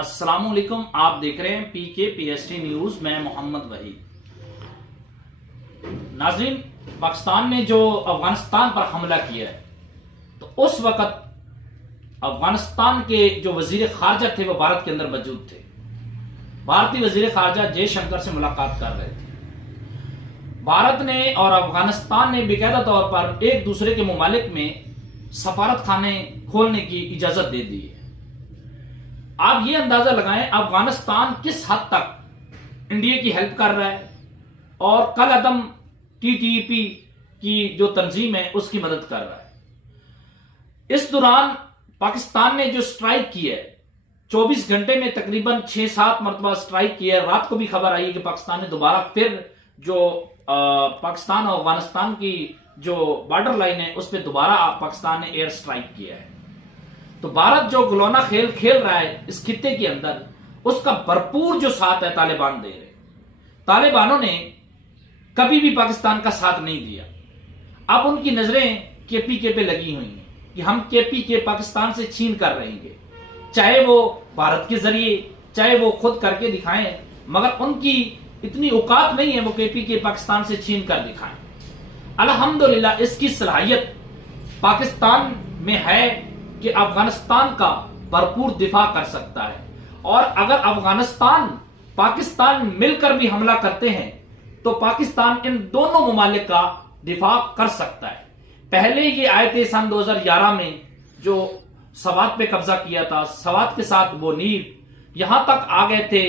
السلام علیکم، آپ دیکھ رہے ہیں پی کے پی ایس ٹی نیوز۔ میں محمد وحید۔ ناظرین، پاکستان نے جو افغانستان پر حملہ کیا ہے تو اس وقت افغانستان کے جو وزیر خارجہ تھے وہ بھارت کے اندر موجود تھے۔ بھارتی وزیر خارجہ جے شنکر سے ملاقات کر رہے تھے۔ بھارت نے اور افغانستان نے باقاعدہ طور پر ایک دوسرے کے ممالک میں سفارت خانے کھولنے کی اجازت دے دی ہے۔ آپ یہ اندازہ لگائیں افغانستان کس حد تک انڈیا کی ہیلپ کر رہا ہے اور کل عدم ٹی ٹی پی کی جو تنظیم ہے اس کی مدد کر رہا ہے۔ اس دوران پاکستان نے جو سٹرائک کی ہے 24 گھنٹے میں تقریباً 6-7 مرتبہ سٹرائک کی ہے۔ رات کو بھی خبر آئی ہے کہ پاکستان نے دوبارہ پھر جو پاکستان اور افغانستان کی جو بارڈر لائن ہے اس پہ دوبارہ پاکستان نے ایئر سٹرائک کیا ہے۔ تو بھارت جو گلونا کھیل کھیل رہا ہے اس خطے کے اندر، اس کا بھرپور جو ساتھ ہے طالبان دے رہے۔ طالبانوں نے کبھی بھی پاکستان کا ساتھ نہیں دیا۔ اب ان کی نظریں کے پی کے پہ لگی ہوئی ہیں کہ ہم کے پی کے پاکستان سے چھین کر رہیں گے، چاہے وہ بھارت کے ذریعے چاہے وہ خود کر کے دکھائیں، مگر ان کی اتنی اوقات نہیں ہے وہ کے پی کے پاکستان سے چھین کر دکھائیں۔ الحمدللہ اس کی صلاحیت پاکستان میں ہے کہ افغانستان کا بھرپور دفاع کر سکتا ہے، اور اگر افغانستان پاکستان مل کر بھی حملہ کرتے ہیں تو پاکستان ان دونوں ممالک کا دفاع کر سکتا ہے۔ پہلے یہ آئے تھے سن 2011 میں جو سوات پہ قبضہ کیا تھا، سوات کے ساتھ وہ نیب یہاں تک آ گئے تھے،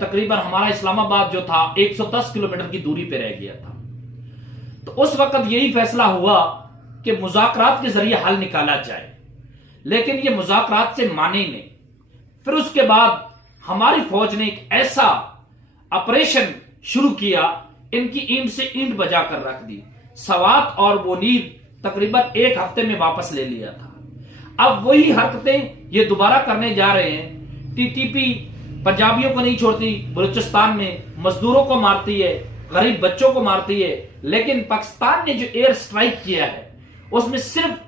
تقریباً ہمارا اسلام آباد جو تھا 110 کلومیٹر کی دوری پہ رہ گیا تھا۔ تو اس وقت یہی فیصلہ ہوا کہ مذاکرات کے ذریعے حل نکالا جائے، لیکن یہ مذاکرات سے مانے نہیں۔ پھر اس کے بعد ہماری فوج نے ایک ایسا آپریشن شروع کیا، ان کی اینٹ سے اینٹ بجا کر رکھ دی۔ سوات اور وہ نیب تقریباً 1 ہفتے میں واپس لے لیا تھا۔ اب وہی حرکتیں یہ دوبارہ کرنے جا رہے ہیں۔ ٹی ٹی پی پنجابیوں کو نہیں چھوڑتی، بلوچستان میں مزدوروں کو مارتی ہے، غریب بچوں کو مارتی ہے، لیکن پاکستان نے جو ایئر سٹرائک کیا ہے اس میں صرف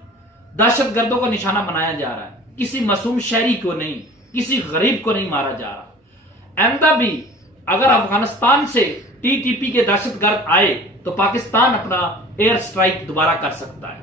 دہشت گردوں کو نشانہ بنایا جا رہا ہے، کسی معصوم شہری کو نہیں، کسی غریب کو نہیں مارا جا رہا۔ آئندہ بھی اگر افغانستان سے ٹی ٹی پی کے دہشت گرد آئے تو پاکستان اپنا ایئر سٹرائک دوبارہ کر سکتا ہے۔